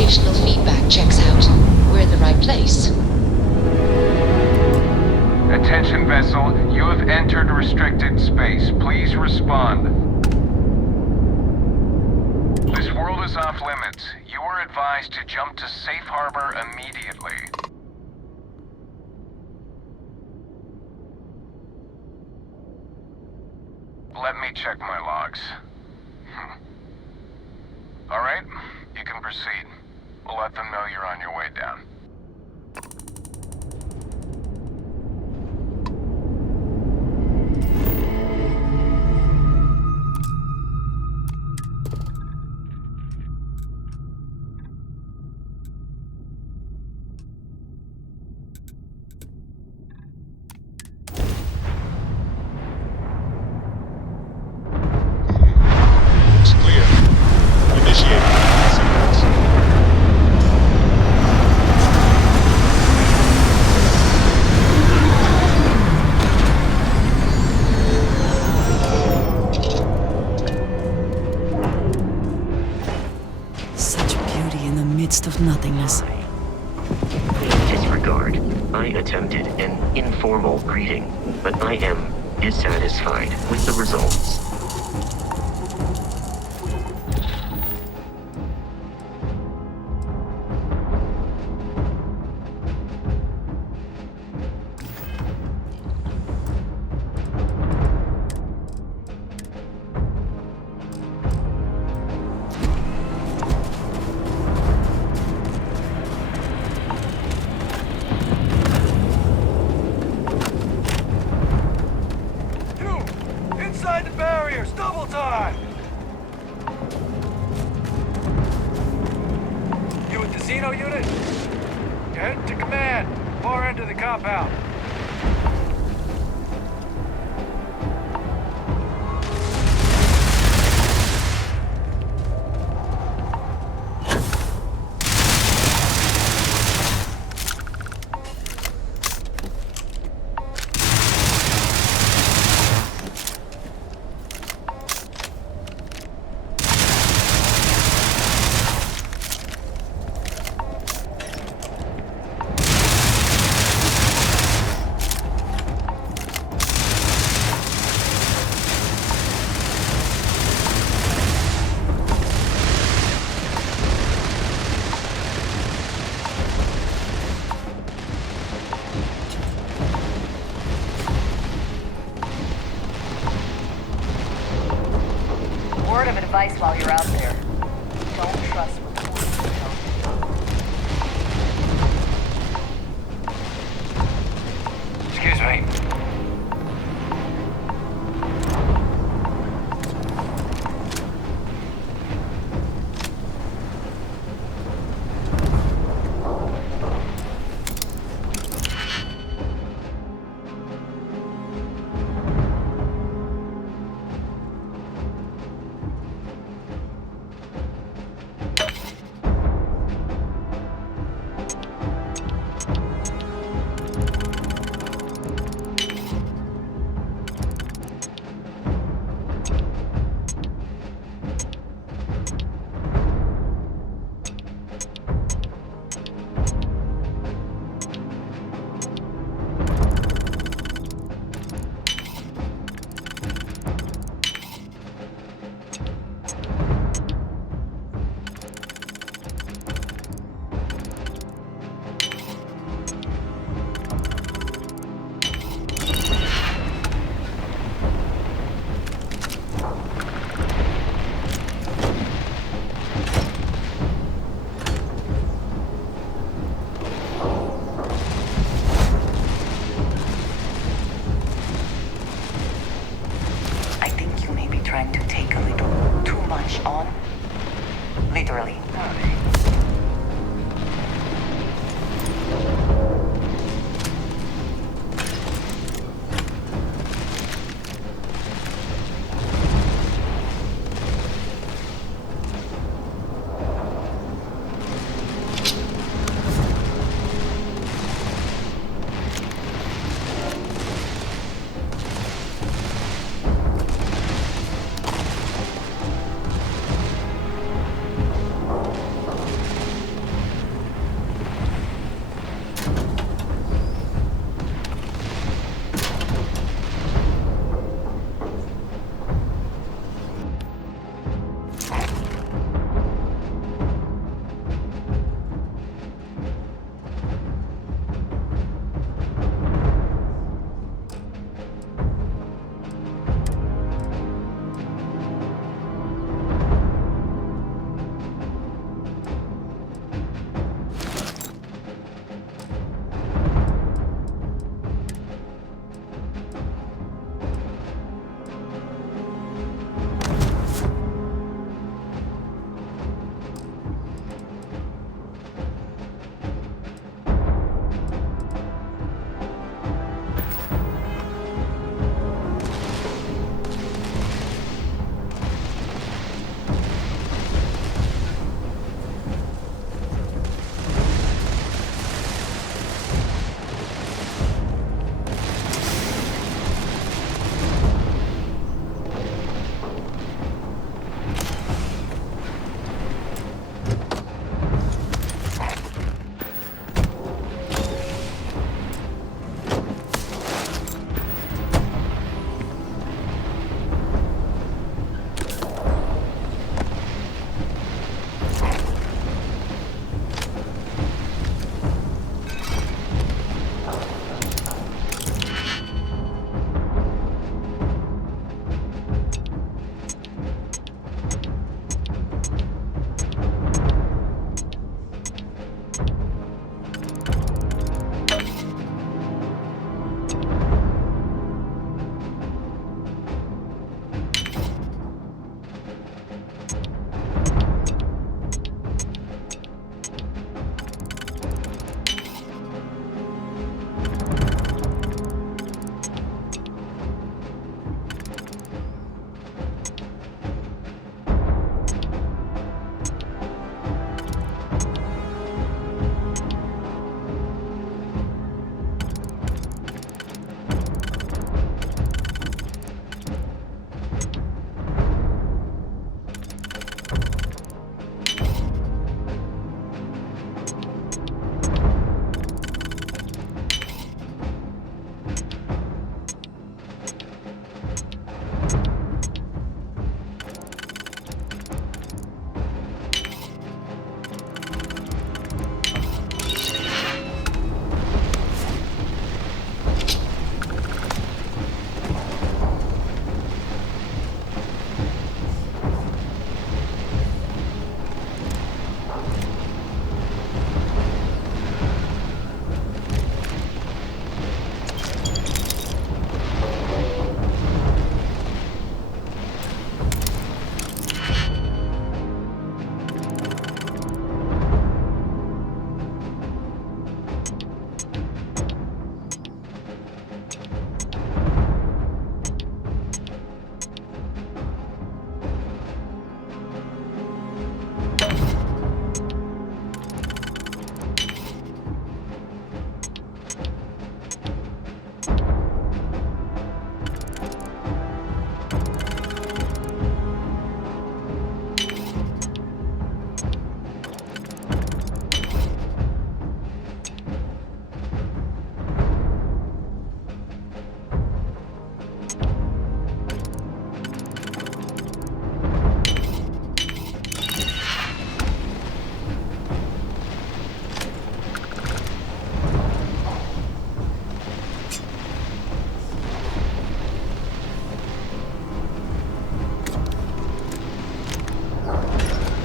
navigational feedback checks out. We're in the right place. Attention vessel, you have entered restricted space. Please respond. This world is off limits. You are advised to jump to safe harbor immediately. Let me check my logs. Alright, you can proceed. We'll let them know you're on your way down. Of nothingness. Disregard. I attempted an informal greeting, but I am dissatisfied with the results. While you're out there, don't trust what the ones tell you. Excuse me. Literally.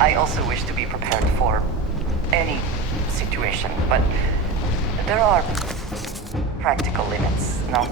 I also wish to be prepared for any situation, but there are practical limits, no?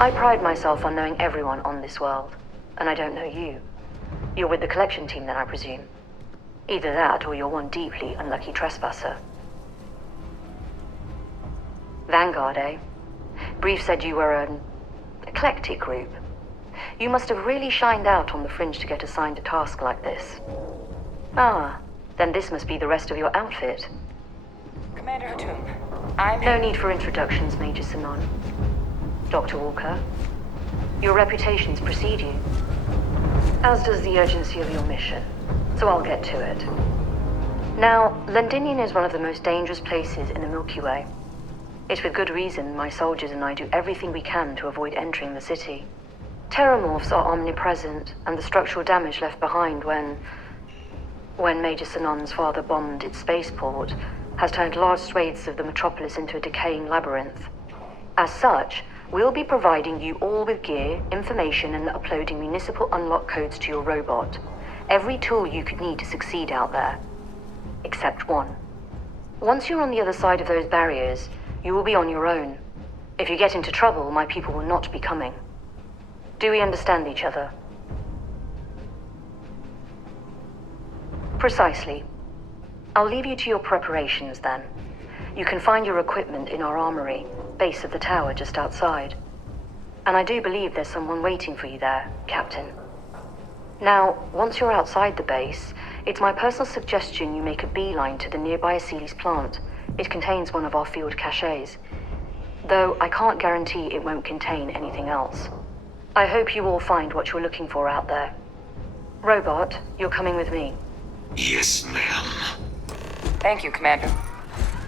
I pride myself on knowing everyone on this world, and I don't know you. You're with the collection team then, I presume. Either that, or you're one deeply unlucky trespasser. Vanguard, eh? Brief said you were an eclectic group. You must have really shined out on the fringe to get assigned a task like this. Ah, then this must be the rest of your outfit. Commander Hatoum, I'm... No need for introductions, Major Sanon. Dr. Walker, your reputations precede you, as does the urgency of your mission, so I'll get to it. Now, Londinion is one of the most dangerous places in the Milky Way. It's with good reason my soldiers and I do everything we can to avoid entering the city. Terrormorphs are omnipresent, and the structural damage left behind when Major Sanon's father bombed its spaceport has turned large swathes of the metropolis into a decaying labyrinth. As such, we'll be providing you all with gear, information, and uploading municipal unlock codes to your robot. Every tool you could need to succeed out there. Except one. Once you're on the other side of those barriers, you will be on your own. If you get into trouble, my people will not be coming. Do we understand each other? Precisely. I'll leave you to your preparations then. You can find your equipment in our armory, base of the tower just outside. And I do believe there's someone waiting for you there, Captain. Now, once you're outside the base, it's my personal suggestion you make a beeline to the nearby Aceles plant. It contains one of our field caches. Though I can't guarantee it won't contain anything else. I hope you all find what you're looking for out there. Robot, you're coming with me. Yes, ma'am. Thank you, Commander.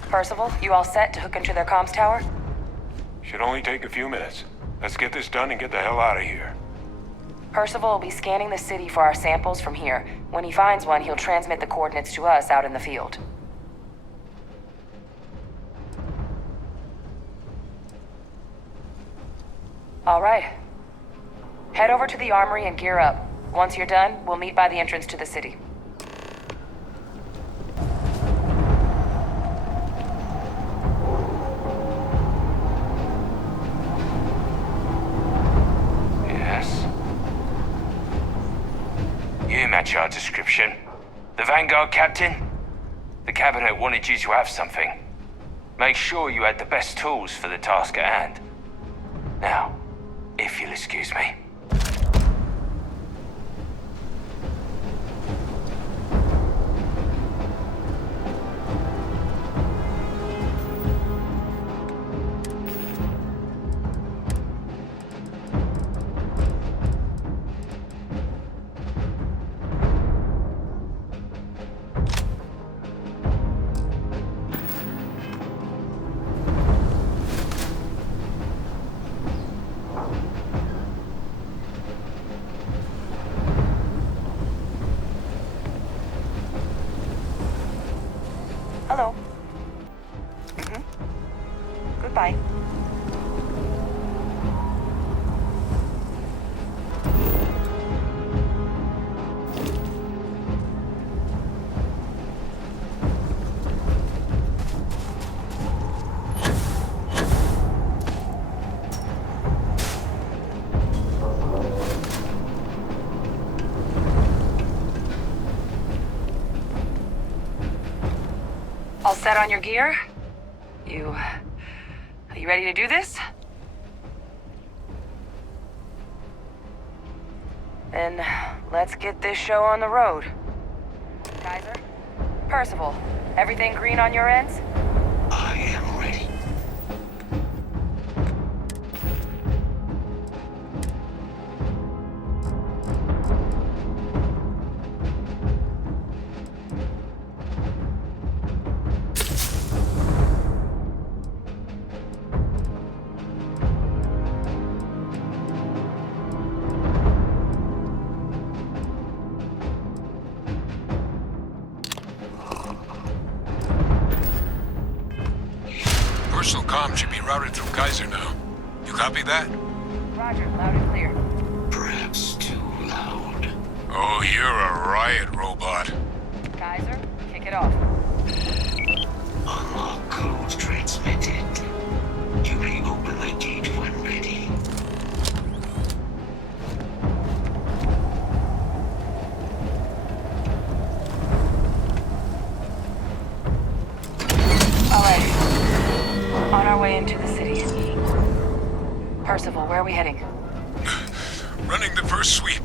Percival, you all set to hook into their comms tower? Should only take a few minutes. Let's get this done and get the hell out of here. Percival will be scanning the city for our samples from here. When he finds one, he'll transmit the coordinates to us out in the field. All right. Head over to the armory and gear up. Once you're done, we'll meet by the entrance to the city. You match our description. The Vanguard captain? The cabinet wanted you to have something. Make sure you had the best tools for the task at hand. Now, if you'll excuse me. Hello. Goodbye. All set on your gear? Are you ready to do this? Then let's get this show on the road. Kaiser? Percival, everything green on your ends? I am ready. Personal comm should be routed through Kaiser now. You copy that? Roger, loud and clear. Perhaps too loud. Oh, you're a riot robot. Kaiser, kick it off. Unlock code transmitted. You may open the gate when ready. All right. On our way into the city. Percival, where are we heading? Running the first sweep.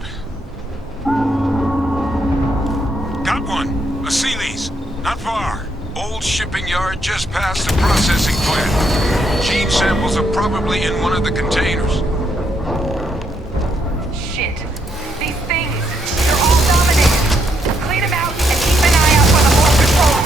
Got one. A Sealy's. Not far. Old shipping yard just past the processing plant. Gene samples are probably in one of the containers. Shit. These things, they're all dominated. Clean them out and keep an eye out for the more control.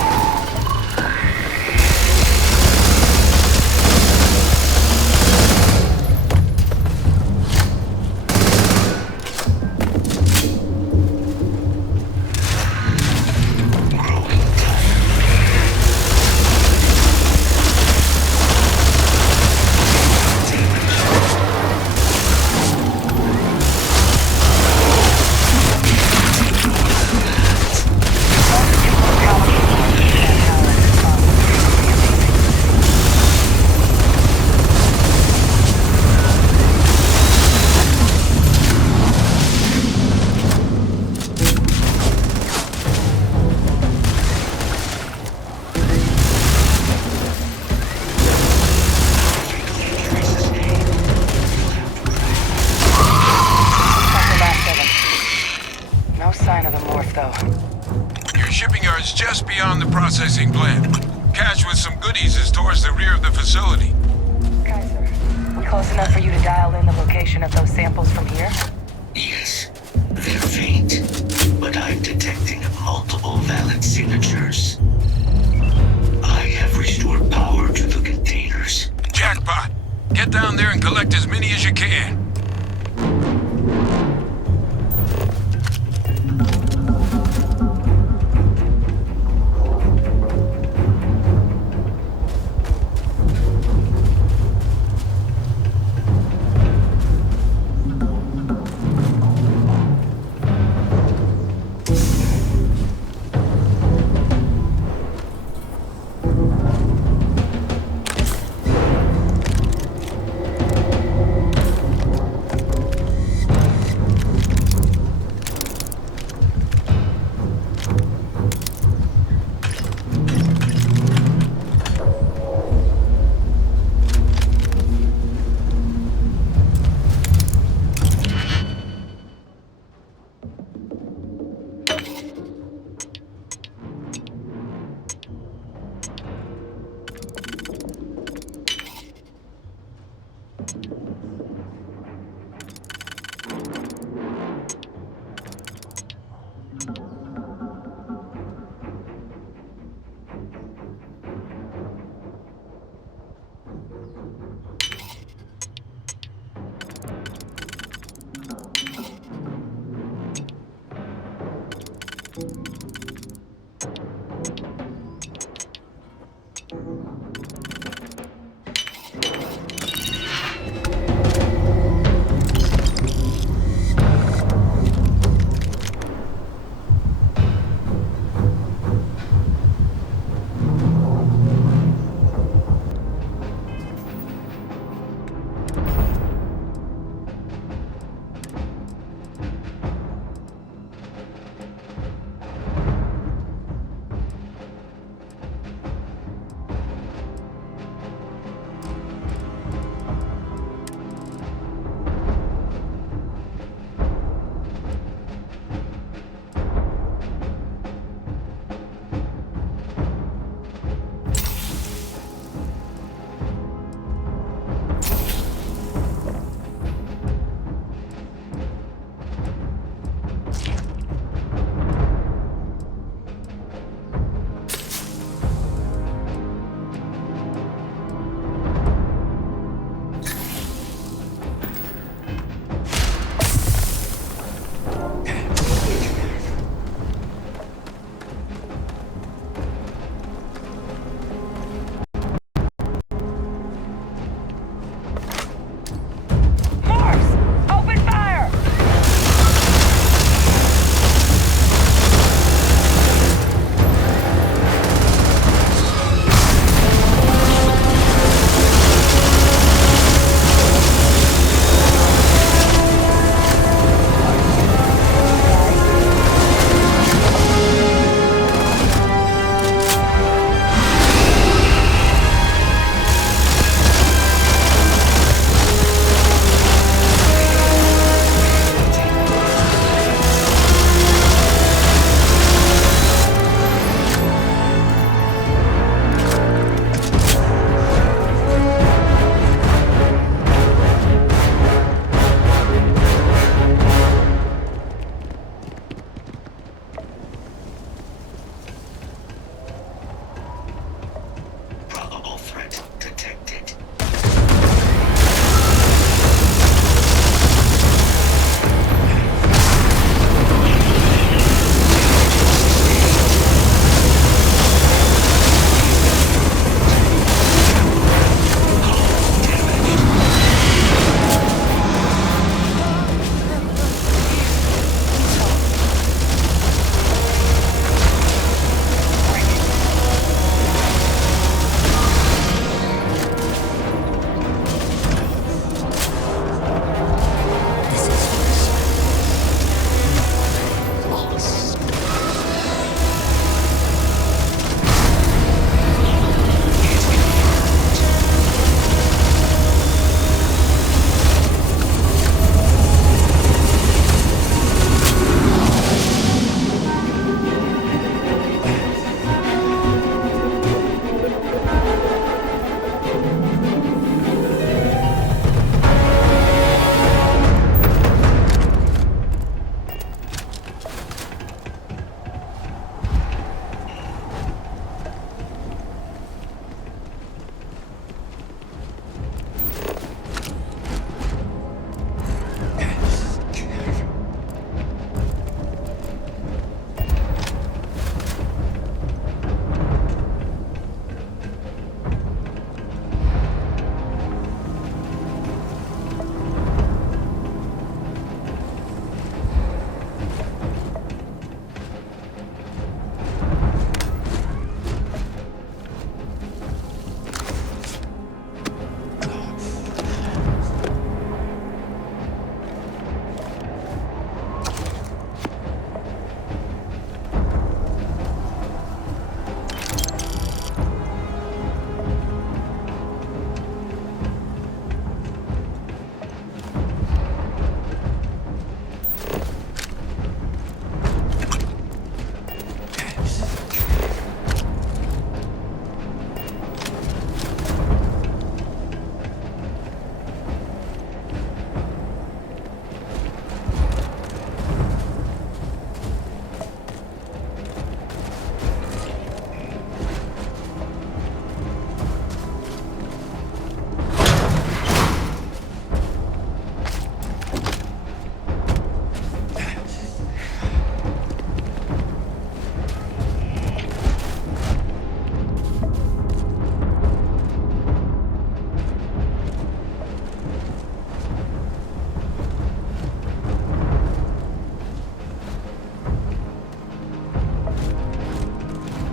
Just beyond the processing plant. Cache with some goodies is towards the rear of the facility. Kaiser, we close enough for you to dial in the location of those samples from here? Yes, they're faint, but I'm detecting multiple valid signatures. I have restored power to the containers. Jackpot! Get down there and collect as many as you can.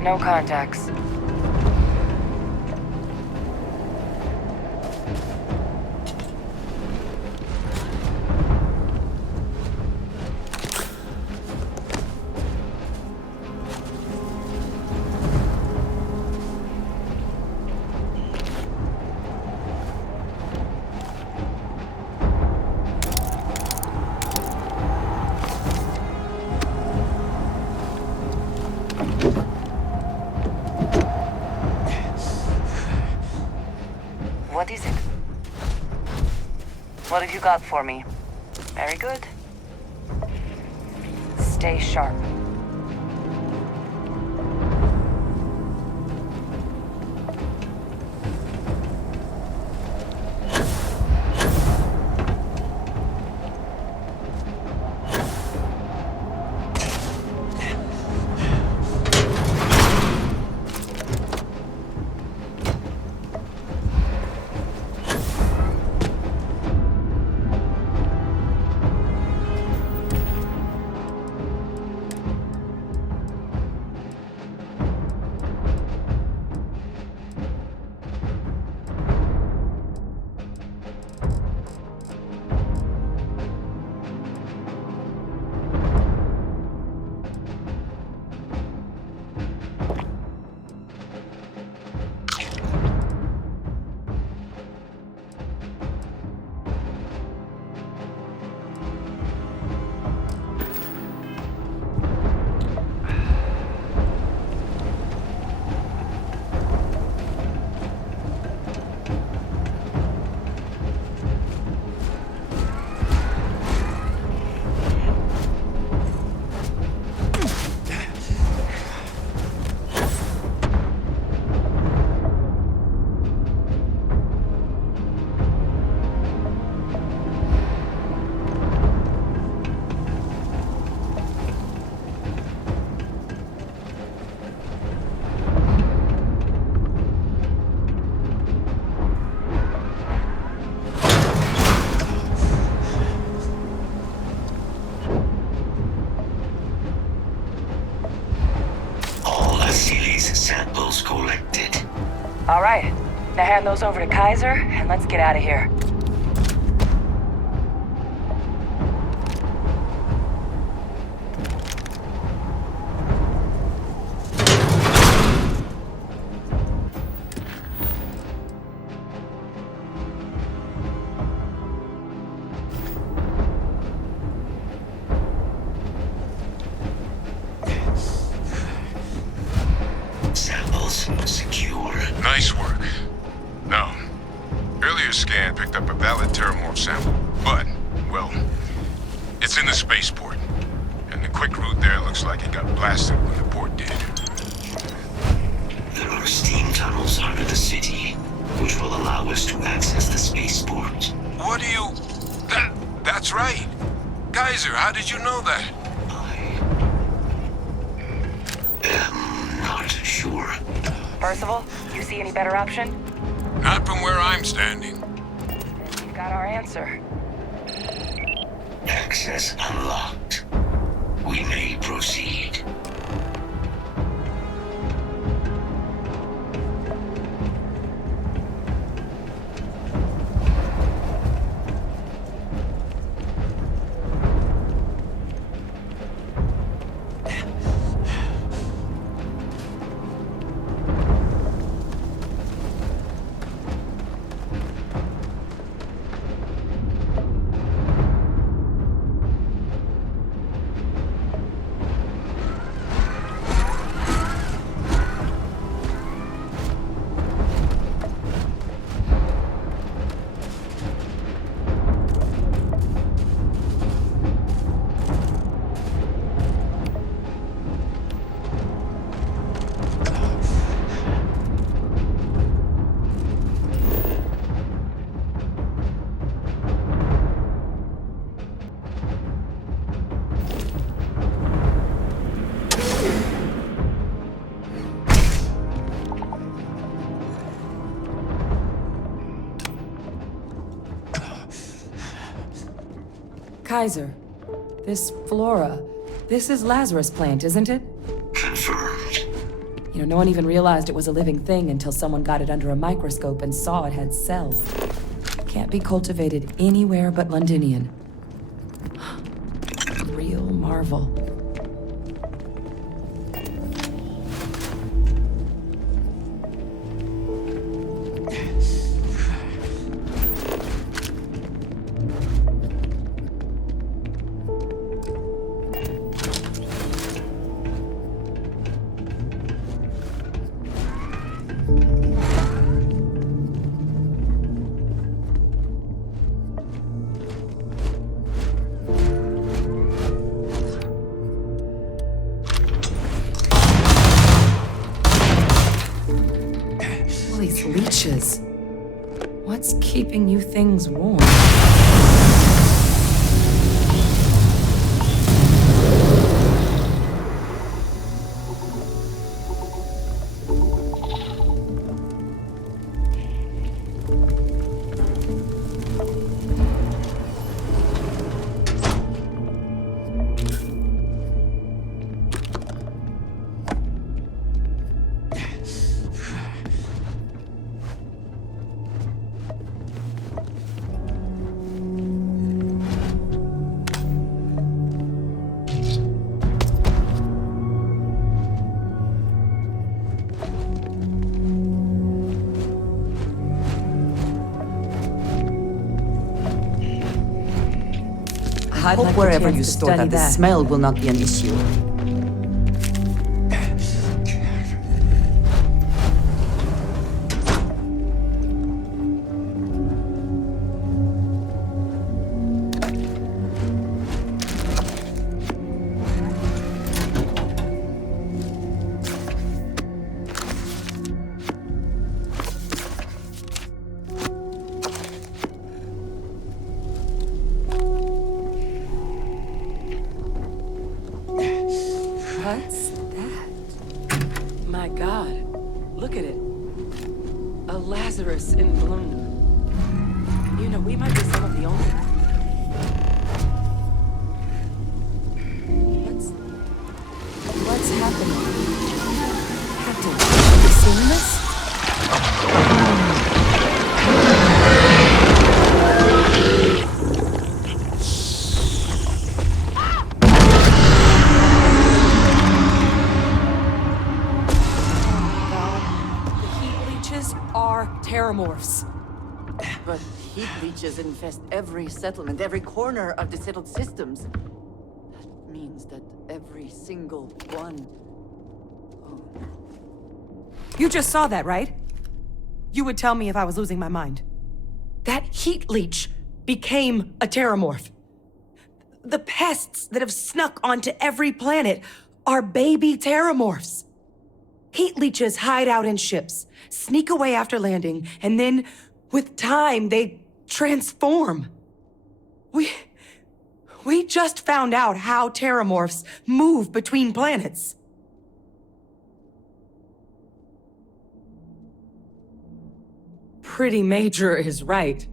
No contacts. What is it? What have you got for me? Very good. Stay sharp. Samples collected. All right. Now hand those over to Kaiser, and let's get out of here. Secure. Nice work. No. Earlier scan picked up a valid Terrormorph sample, but, well, it's in the spaceport. And the quick route there looks like it got blasted when the port did. There are steam tunnels under the city, which will allow us to access the spaceport. What do you... That's right. Kaiser, how did you know that? I am not sure. Percival, you see any better option? Not from where I'm standing. Then you've got our answer. Access unlocked. We may proceed. Kaiser, this flora, this is Lazarus plant, isn't it? Confirmed. No one even realized it was a living thing until someone got it under a microscope and saw it had cells. Can't be cultivated anywhere but Londinion. Real marvel. These leeches. What's keeping you things warm? I hope wherever you store that, the smell will not be an issue. What's that? My God, look at it. A Lazarus in bloom. We might be some of the only... What's happening? Captain, have you seen this? Terrormorphs. But heat leeches infest every settlement, every corner of the settled systems. That means that every single one... Oh. You just saw that, right? You would tell me if I was losing my mind. That heat leech became a terrormorph. The pests that have snuck onto every planet are baby terrormorphs. Heat leeches hide out in ships, sneak away after landing, and then, with time, they transform. We just found out how terrormorphs move between planets. Pretty Major is right.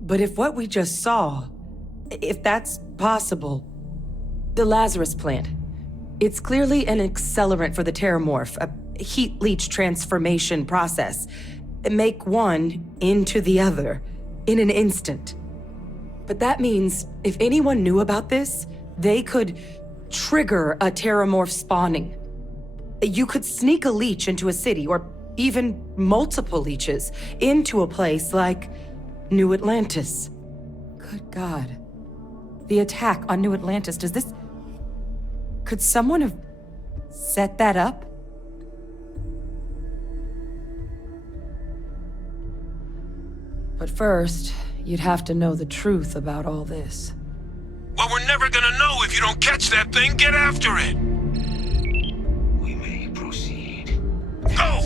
But if what we just saw, if that's possible, the Lazarus plant, it's clearly an accelerant for the terrormorph, a heat leech transformation process. Make one into the other in an instant. But that means if anyone knew about this, they could trigger a terrormorph spawning. You could sneak a leech into a city, or even multiple leeches, into a place like New Atlantis. Good God. The attack on New Atlantis, could someone have set that up? But first, you'd have to know the truth about all this. Well, we're never gonna know if you don't catch that thing. Get after it! We may proceed. Go!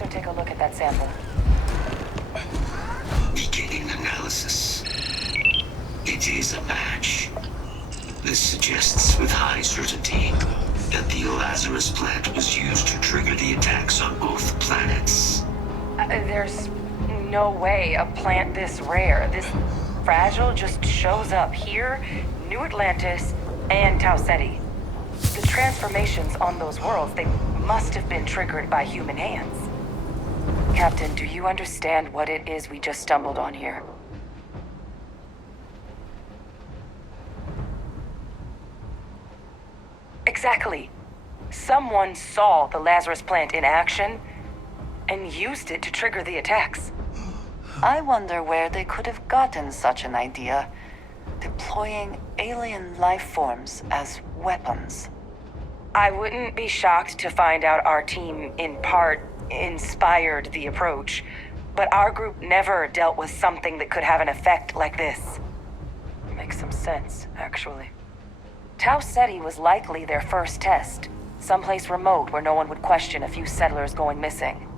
Kaiser take a look at that sample? Beginning analysis. It is a match. This suggests with high certainty that the Lazarus plant was used to trigger the attacks on both planets. There's no way a plant this rare, this fragile, just shows up here, New Atlantis, and Tau Ceti. The transformations on those worlds, they must have been triggered by human hands. Captain, do you understand what it is we just stumbled on here? Exactly. Someone saw the Lazarus plant in action and used it to trigger the attacks. I wonder where they could have gotten such an idea, deploying alien life forms as weapons. I wouldn't be shocked to find out our team, in part, inspired the approach, but our group never dealt with something that could have an effect like this. Makes some sense, actually. Tau Ceti was likely their first test, someplace remote where no one would question a few settlers going missing.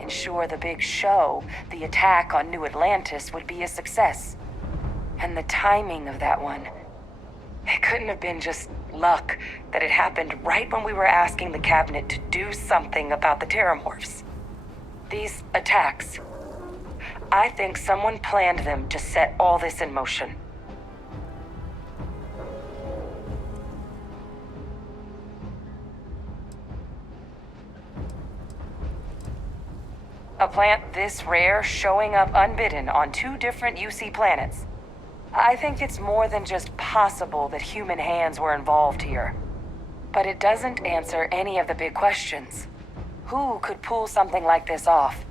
Ensure the big show, the attack on New Atlantis, would be a success. And the timing of that one, it couldn't have been just luck that it happened right when we were asking the cabinet to do something about the Terrormorphs. These attacks, I think someone planned them to set all this in motion. A plant this rare showing up unbidden on 2 different UC planets. I think it's more than just possible that human hands were involved here. But it doesn't answer any of the big questions. Who could pull something like this off?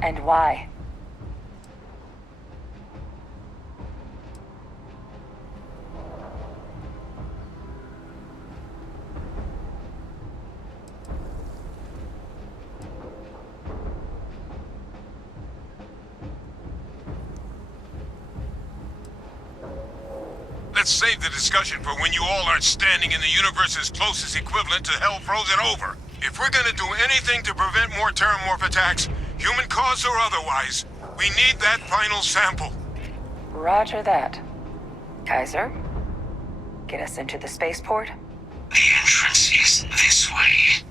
And why? Let's save the discussion for when you all aren't standing in the universe's closest equivalent to hell frozen over. If we're gonna do anything to prevent more Terrormorph attacks, human caused or otherwise, we need that final sample. Roger that. Kaiser, get us into the spaceport? The entrance is this way.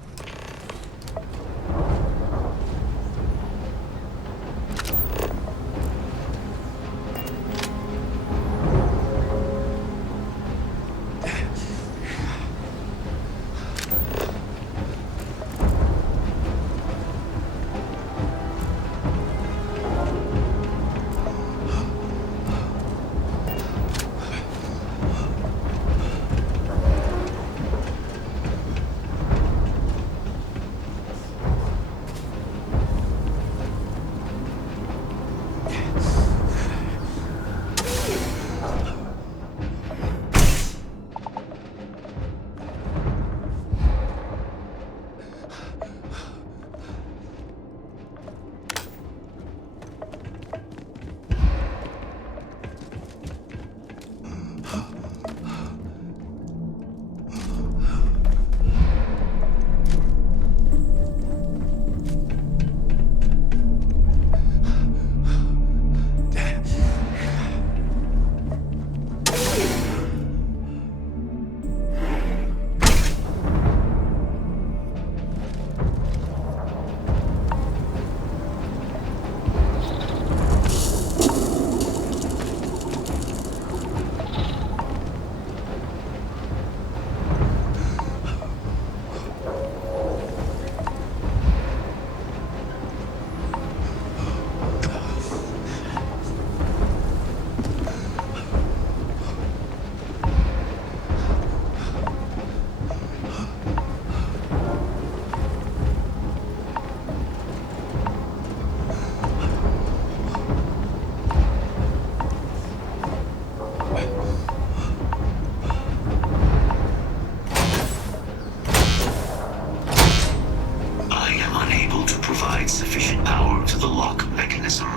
Sufficient power to the lock mechanism.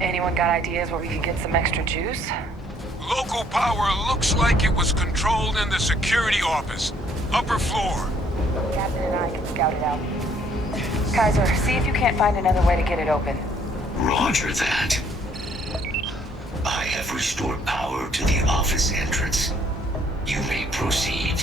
Anyone got ideas where we could get some extra juice? Local power looks like it was controlled in the security office. Upper floor. Captain and I can scout it out. Kaiser, see if you can't find another way to get it open. Roger that. I have restored power to the office entrance. You may proceed.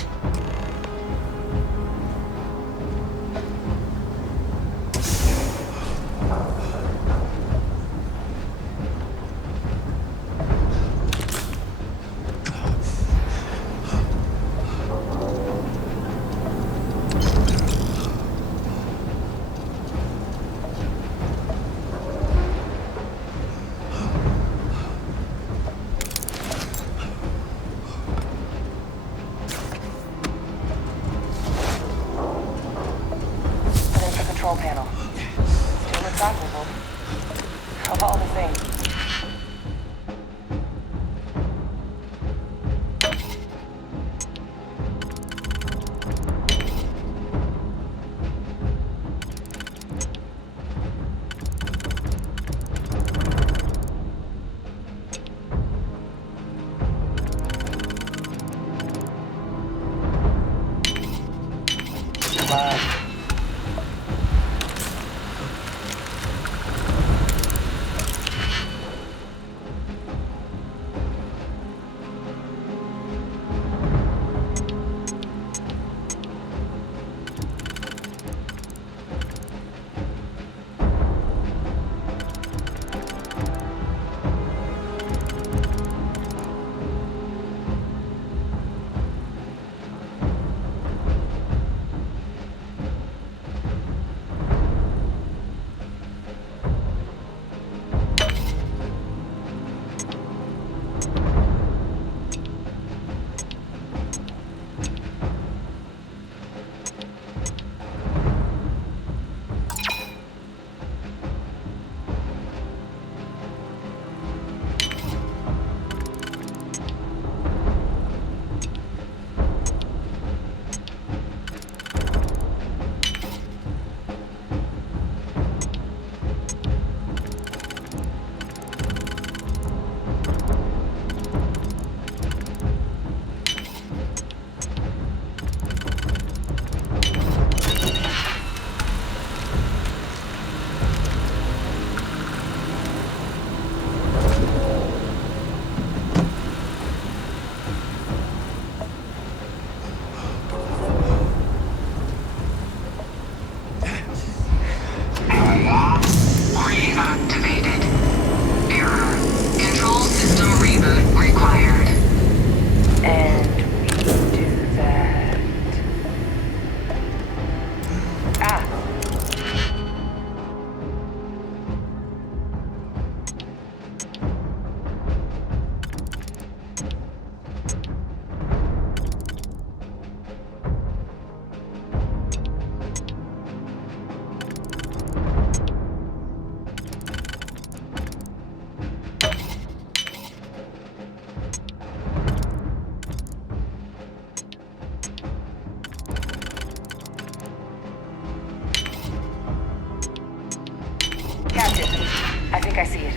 Control panel. Still looks operable. Of all the things. I think I see it.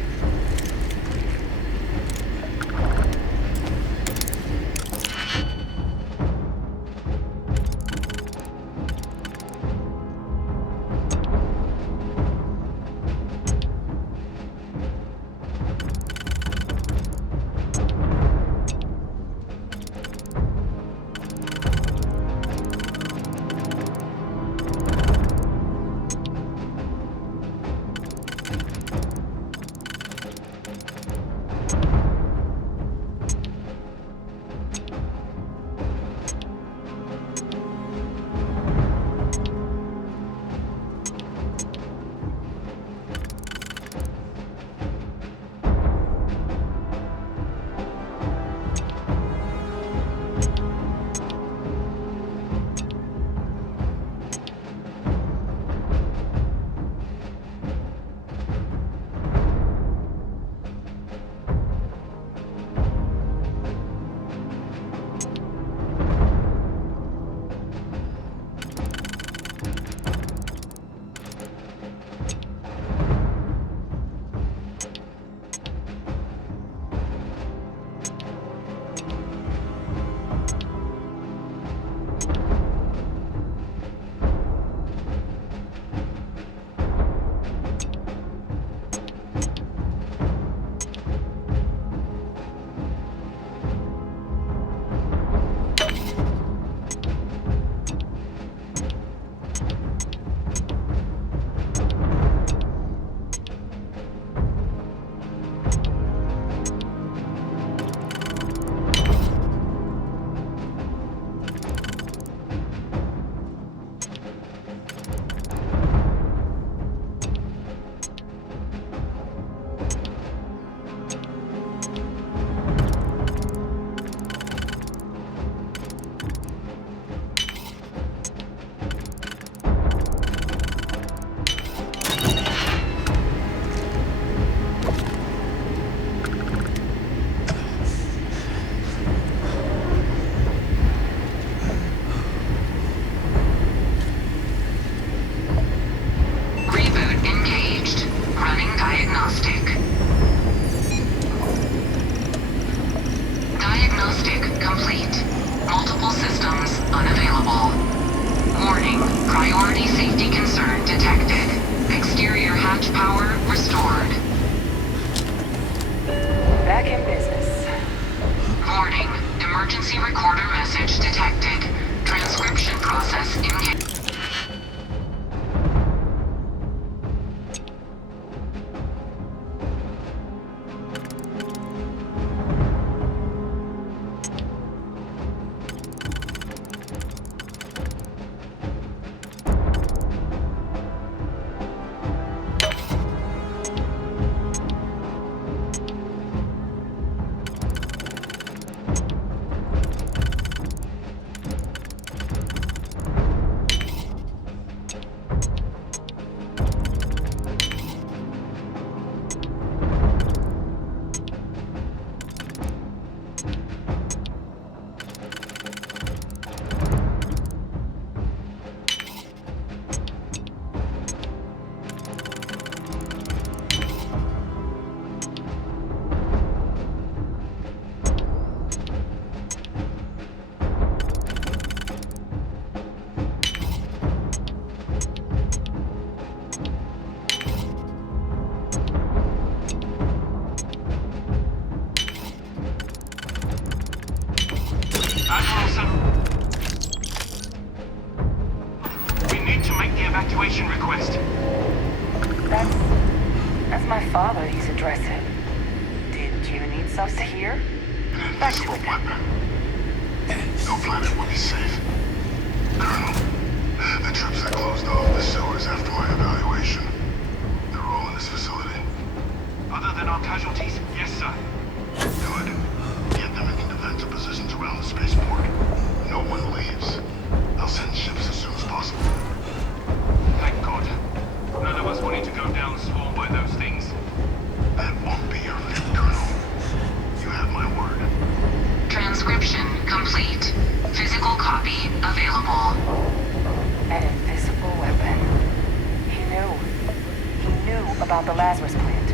Power restored. Back in business. Warning. Emergency recorder message detected. Transcription process engaged. We need to make the evacuation request. That's my father he's addressing. Did you need something here? An invisible weapon. No planet will be safe. Colonel, the troops that closed off the sewers after my evaluation, they're all in this facility. Other than our casualties? Yes, sir. Good. Get them in defensive positions around the spaceport. No one leaves. I'll send ships as soon as possible. Thank God. None of us wanted to go down swarmed by those things. That won't be your fate, Colonel. You have my word. Transcription complete. Physical copy available. An invisible weapon. He knew about the Lazarus plant.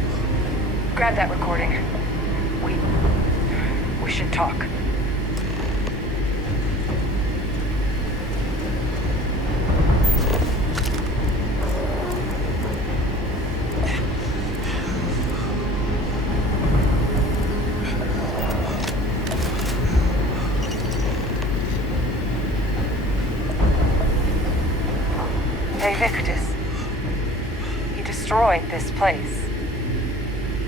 Grab that recording. We should talk. Hey, Victus. He destroyed this place.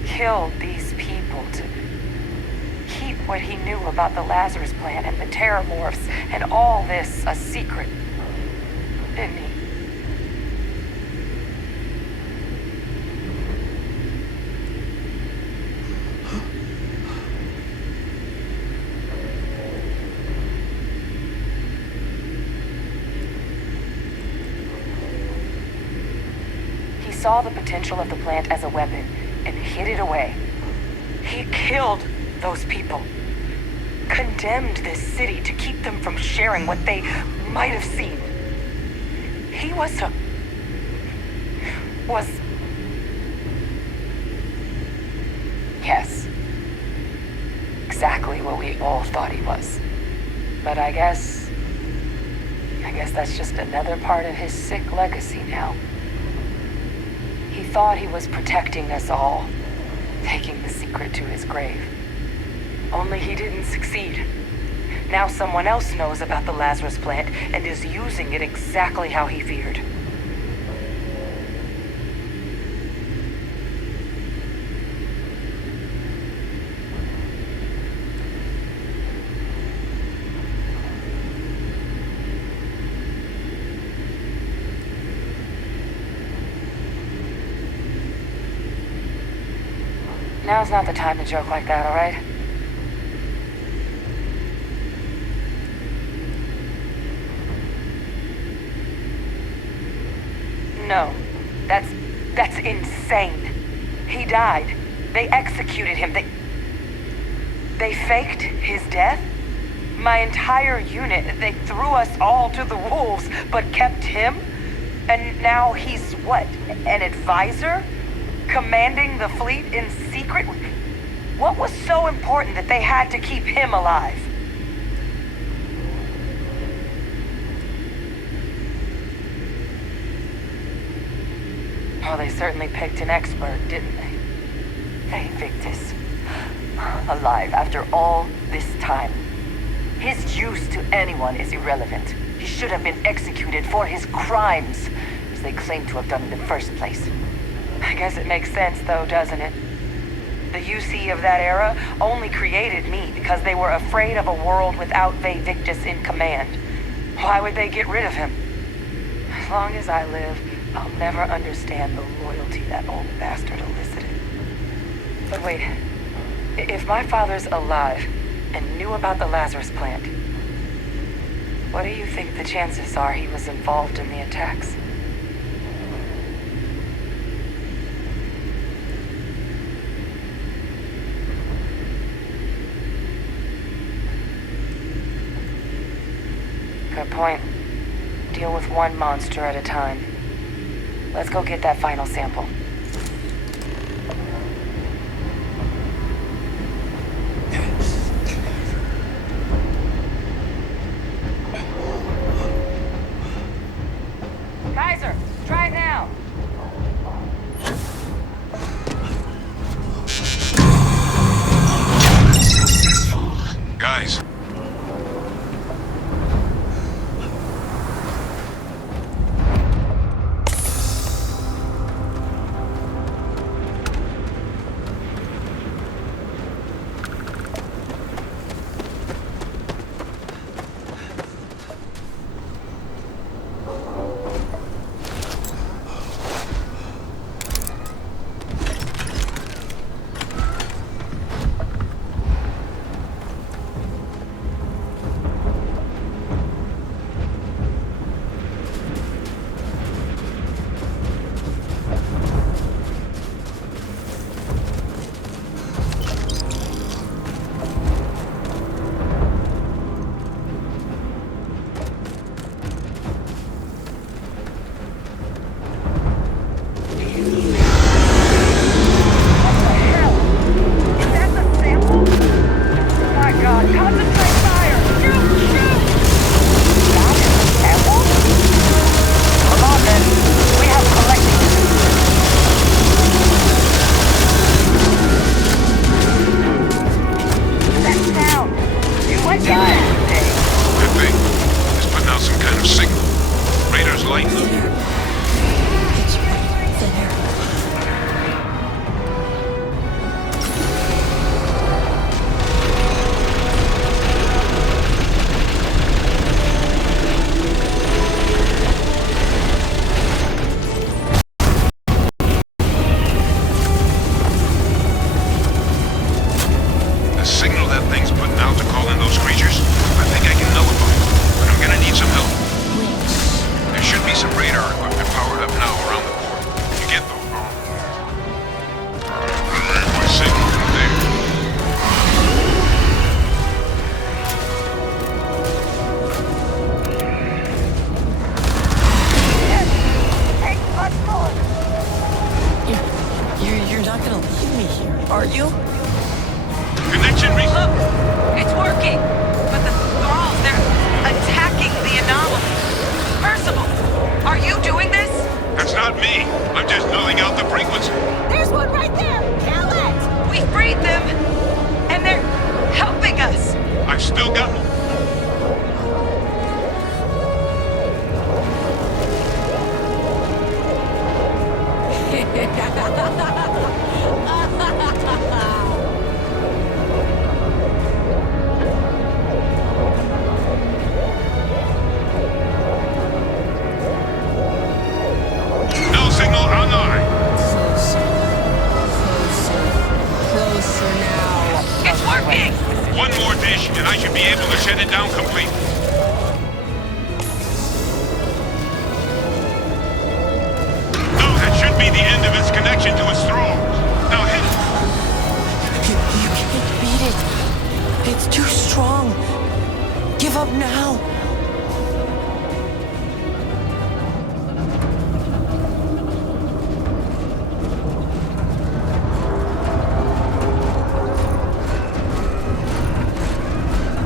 Killed these people to keep what he knew about the Lazarus plant and the Terrormorphs and all this a secret. Didn't he? He saw the potential of the plant as a weapon and hid it away. He killed those people. Condemned this city to keep them from sharing what they might have seen. He was yes. Exactly what we all thought he was. But I guess that's just another part of his sick legacy now. He thought he was protecting us all, taking the secret to his grave. Only he didn't succeed. Now someone else knows about the Lazarus plant and is using it exactly how he feared. Now's not the time to joke like that, all right? No, that's insane. He died. They executed him. They faked his death? My entire unit, they threw us all to the wolves, but kept him? And now he's what, an advisor? Commanding the fleet in secret? What was so important that they had to keep him alive? Well, they certainly picked an expert, didn't they? Hey, Victus. Alive after all this time. His use to anyone is irrelevant. He should have been executed for his crimes, as they claim to have done in the first place. I guess it makes sense, though, doesn't it? The UC of that era only created me because they were afraid of a world without Victus in command. Why would they get rid of him? As long as I live, I'll never understand the loyalty that old bastard elicited. But wait, if my father's alive and knew about the Lazarus plant, what do you think the chances are he was involved in the attacks? Good point. Deal with one monster at a time. Let's go get that final sample. Kaiser, try it now. Guys.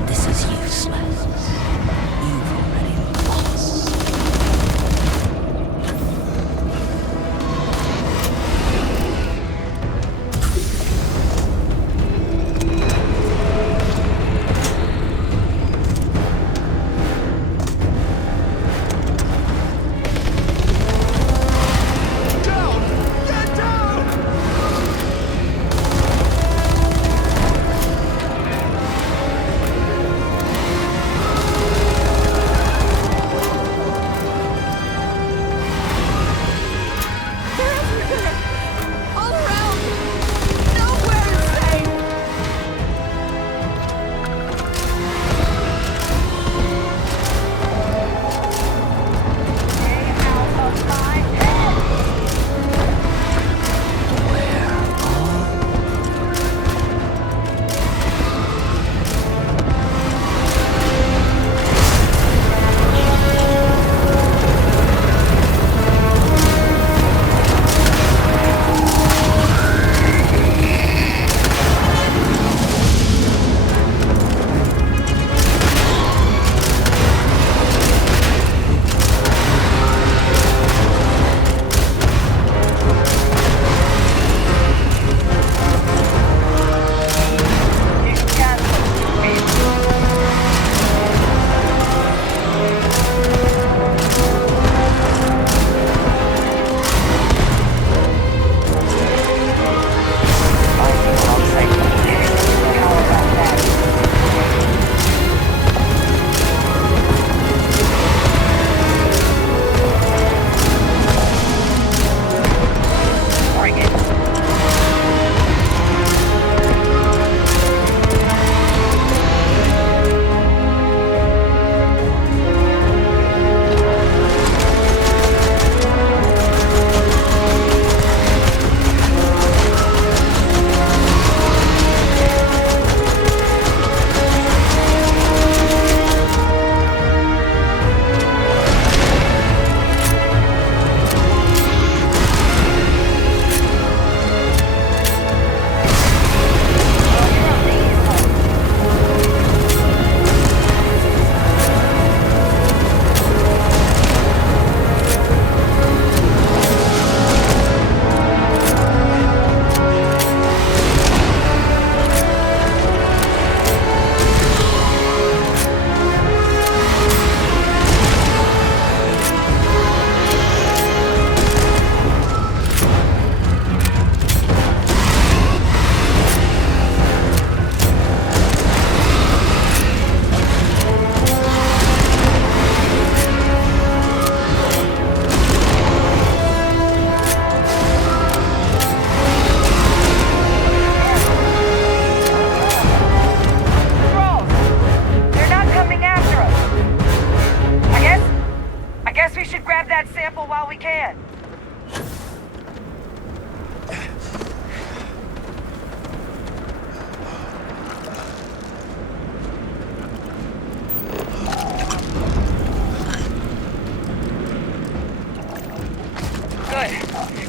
This is useless.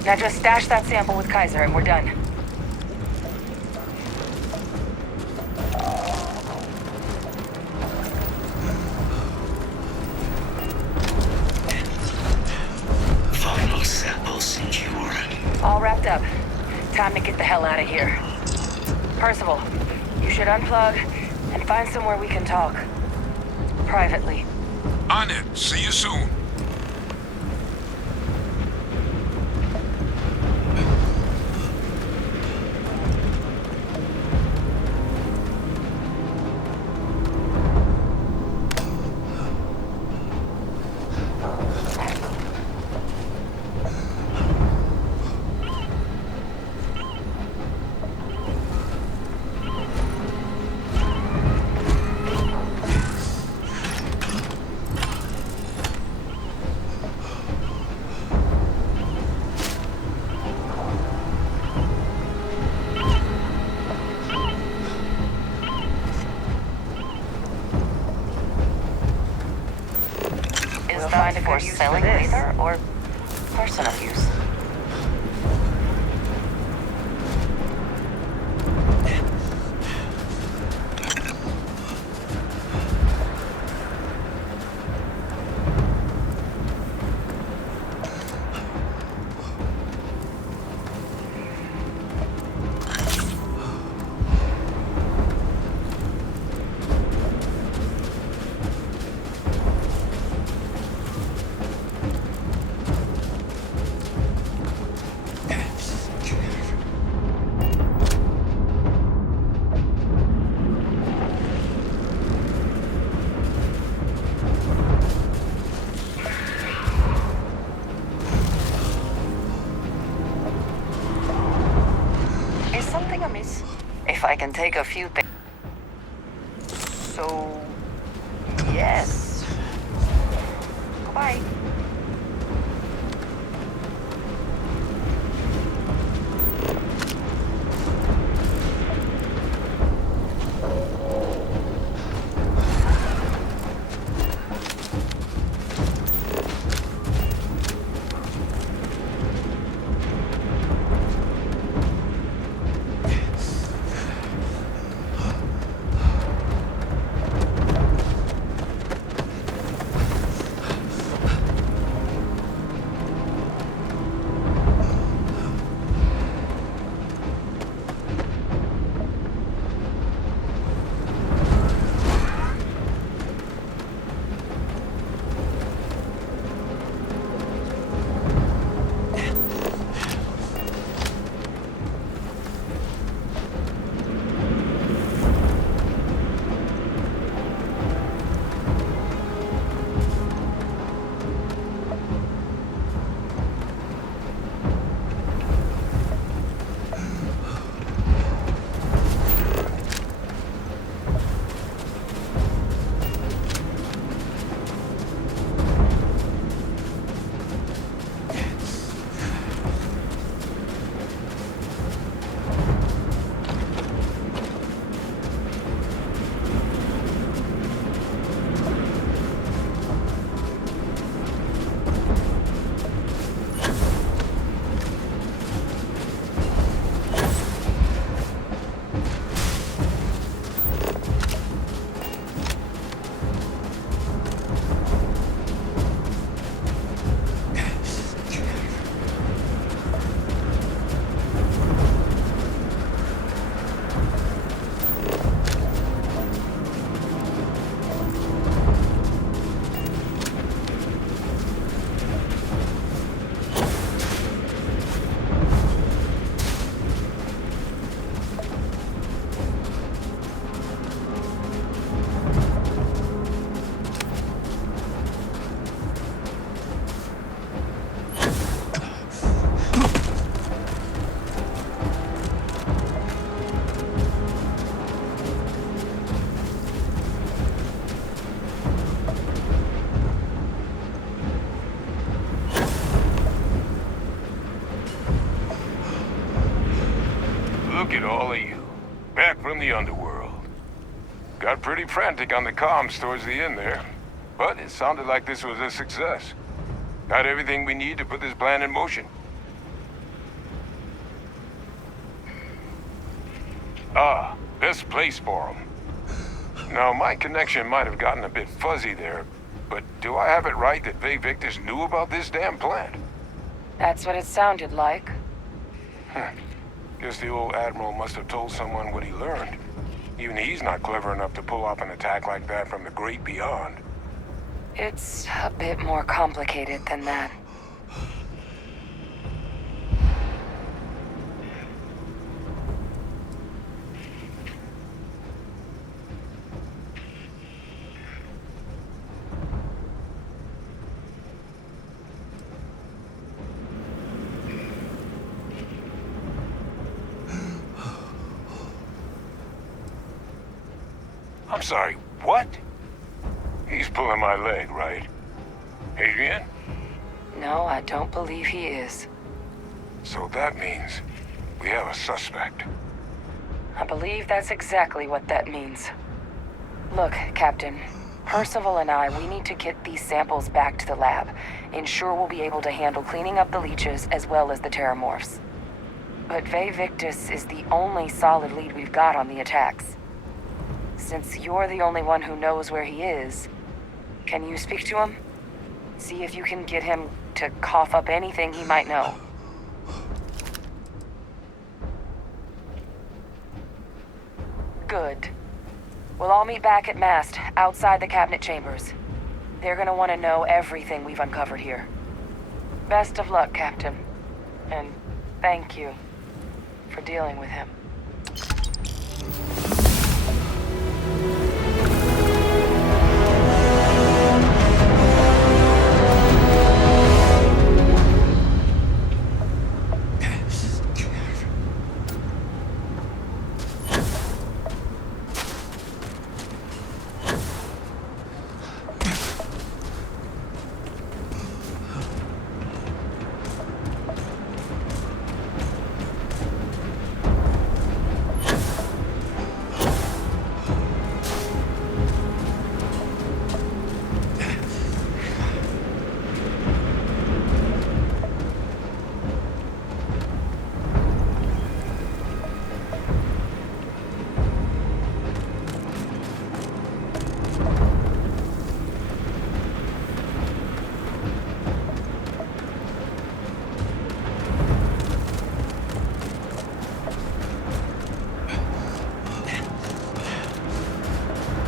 Now just stash that sample with Kaiser and we're done. Final sample secure. All wrapped up. Time to get the hell out of here. Percival, you should unplug and find somewhere we can talk. Privately. On it. See you soon. Designed for selling laser or personal use? If I can take a few things. So, yes. Goodbye. Look at all of you. Back from the underworld. Got pretty frantic on the comms towards the end there. But it sounded like this was a success. Got everything we need to put this plan in motion. Best place for them. Now, my connection might have gotten a bit fuzzy there, but do I have it right that Vae Victus knew about this damn plant? That's what it sounded like. Guess the old Admiral must have told someone what he learned. Even he's not clever enough to pull off an attack like that from the great beyond. It's a bit more complicated than that. I'm sorry, what? He's pulling my leg, right? Hadrian? No, I don't believe he is. So that means we have a suspect. I believe that's exactly what that means. Look, Captain. Percival and I, we need to get these samples back to the lab. Ensure we'll be able to handle cleaning up the leeches as well as the Terrormorphs. But Vae Victus is the only solid lead we've got on the attacks. Since you're the only one who knows where he is, can you speak to him? See if you can get him to cough up anything he might know. Good. We'll all meet back at Mast, outside the cabinet chambers. They're gonna want to know everything we've uncovered here. Best of luck, Captain. And thank you for dealing with him.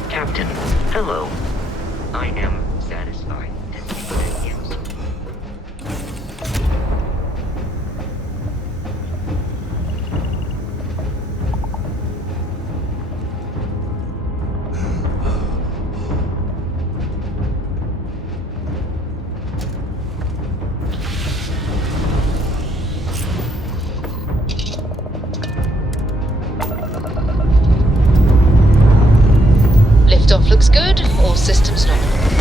Captain, hello. I am satisfied to see that you... Liftoff looks good. All systems normal.